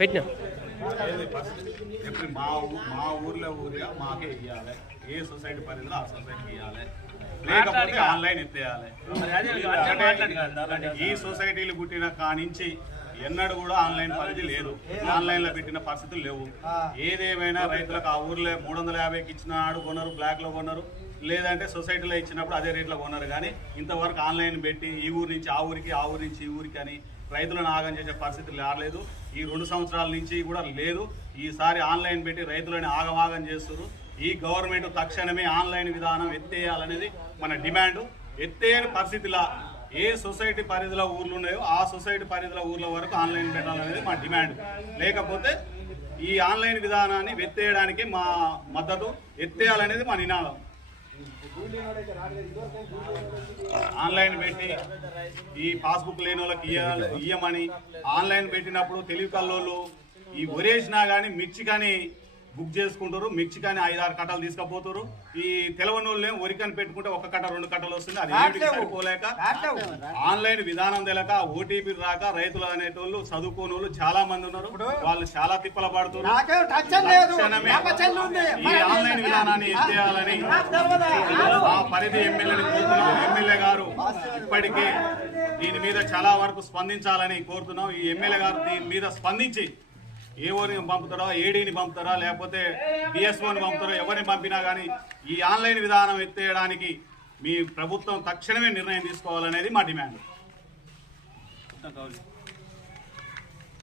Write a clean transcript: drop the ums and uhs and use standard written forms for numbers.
పెట్టినా మా ఊర్లో మాకే ఇవ్వాలి, ఏ సొసైటీ పరిధిలో ఆ సొసైటీకి ఇవ్వాలి, లేకపోతే ఆన్లైన్ ఎత్తేయాలి. ఈ సొసైటీలు పుట్టిన కానించి ఎన్నడూ కూడా ఆన్లైన్ పరిధి లేదు, ఆన్లైన్లో పెట్టిన పరిస్థితులు లేవు. ఏదేమైనా రైతులకు ఆ ఊర్లో 350కి ఇచ్చినాడు కొనరు, బ్లాక్లో కొనరు, లేదంటే సొసైటీలో ఇచ్చినప్పుడు అదే రేట్లో కొనరు. కానీ ఇంతవరకు ఆన్లైన్ పెట్టి ఈ ఊరి నుంచి ఆ ఊరికి, ఆ ఊరి నుంచి ఈ ఊరికి అని రైతులను ఆగం చేసే పరిస్థితి రాలేదు. ఈ 2 సంవత్సరాల నుంచి కూడా లేదు. ఈసారి ఆన్లైన్ పెట్టి రైతులని ఆగమాగం చేస్తున్నారు. ఈ గవర్నమెంట్ తక్షణమే ఆన్లైన్ విధానం ఎత్తేయాలనేది మన డిమాండ్. ఎత్తేయని పరిస్థితిలా ఏ సొసైటీ పరిధిలో ఊర్లు ఉన్నాయో ఆ సొసైటీ పరిధిలో ఊర్ల వరకు ఆన్లైన్ పెట్టాలనేది మా డిమాండ్. లేకపోతే ఈ ఆన్లైన్ విధానాన్ని ఎత్తేయడానికి మా మద్దతు, ఎత్తేయాలనేది మా నినాదం. ఆన్లైన్ పెట్టి ఈ పాస్బుక్ లేని వాళ్ళకి ఇయ్యమని, ఆన్లైన్ పెట్టినప్పుడు తెలివి కల్లోళ్ళు ఈ ఒరేసినా కానీ మిర్చి కానీ బుక్ చేసుకుంటారు, మిర్చి కానీ 5-6 కట్టలు తీసుకుపోతారు. ఈ తెలవని వాళ్ళు వరికని పెట్టుకుంటే 1 కట్ట 2 కట్టలు వస్తుంది. అది ఏమిటికి సరిపోలేక ఆన్లైన్ విధానం తెలక ఓటీపీ రాక రైతులు అనేటోళ్ళు చదువుకోని వాళ్ళు చాలా మంది ఉన్నారు. వాళ్ళు చాలా తిప్పల పడుతున్నారు. ఈ ఆన్లైన్ విధానాన్ని ఎత్తేయాలని ఆ పరిధి ఎమ్మెల్యేని కోరుతున్నాం. ఎమ్మెల్యే గారు ఇప్పటికే దీని మీద చాలా వరకు స్పందించాలని కోరుతున్నాం. ఈ ఎమ్మెల్యే గారు దీని మీద స్పందించి ఏఓని పంపుతారా, ఏడీని పంపుతారా, లేకపోతే డిఎస్ఓని పంపుతారో, ఎవరిని పంపినా కానీ ఈ ఆన్లైన్ విధానం ఎత్తేయడానికి మీ ప్రభుత్వం తక్షణమే నిర్ణయం తీసుకోవాలనేది మా డిమాండ్.